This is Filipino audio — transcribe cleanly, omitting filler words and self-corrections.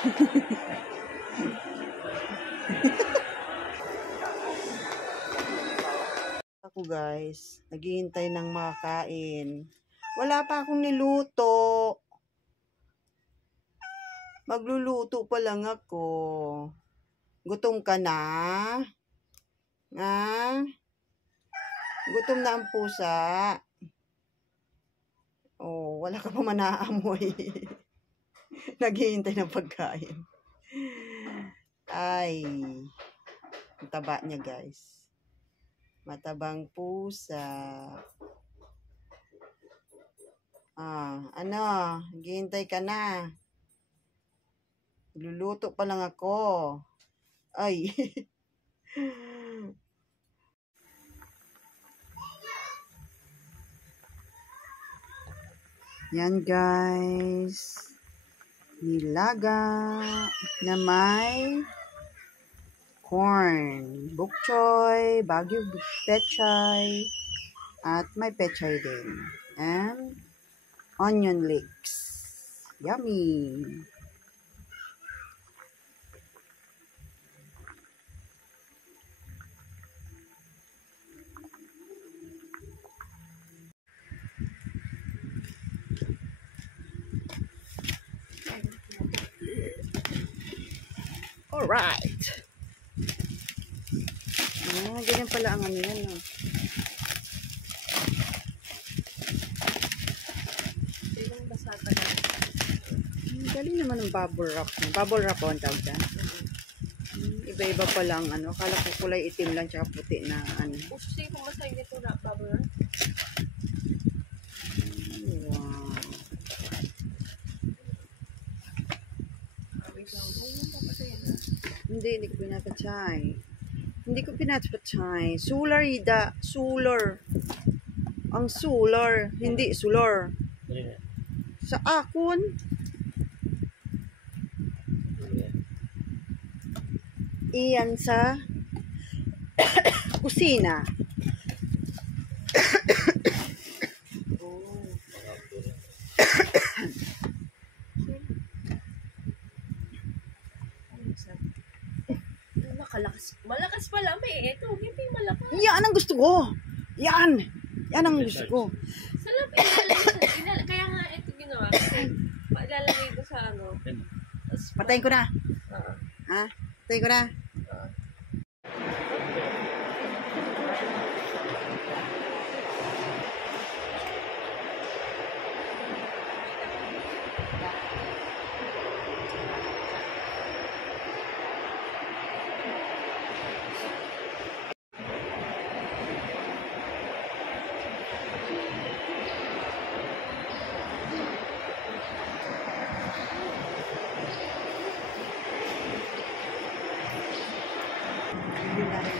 Ako guys, naghihintay ng makain. Wala pa akong niluto. Magluluto pa lang ako. Gutom ka na? Ha? Gutom na ang pusa? Oh, wala ka pa manaamoy. Naghihintay ng pagkain. Ay, ang taba niya guys. Matabang pusa. Ano? Naghihintay ka na? Luluto pa lang ako. Ay. Yan guys. Nilaga na may corn, bok choy, Baguio pechay, at may pechay din. And onion leeks. Yummy! Alright! Ganyan pala ang ano yan, no? Galing naman ng bubble wrap. Bubble wrap ang tawag dyan. Iba-iba pa lang, ano. Kala ko kulay itim lang tsaka puti na, ano. Kasi kung masay nito na bubble wrap. Wow. Hindi ko pinapatay. Hindi ko pinapatay. Sular, Ida. Sular. Ang sular. Hindi, sular. Sa akon. Iyan sa kusina. Malakas pala may ito. Hindi malakas. Yan ang gusto ko. Yan. Yan ang gusto ko. Sarap kaya nga ito ginawa. Kasi ilalagay ko sa ano. Patayin ko na. Ha? Patayin ko na. Yun na rin.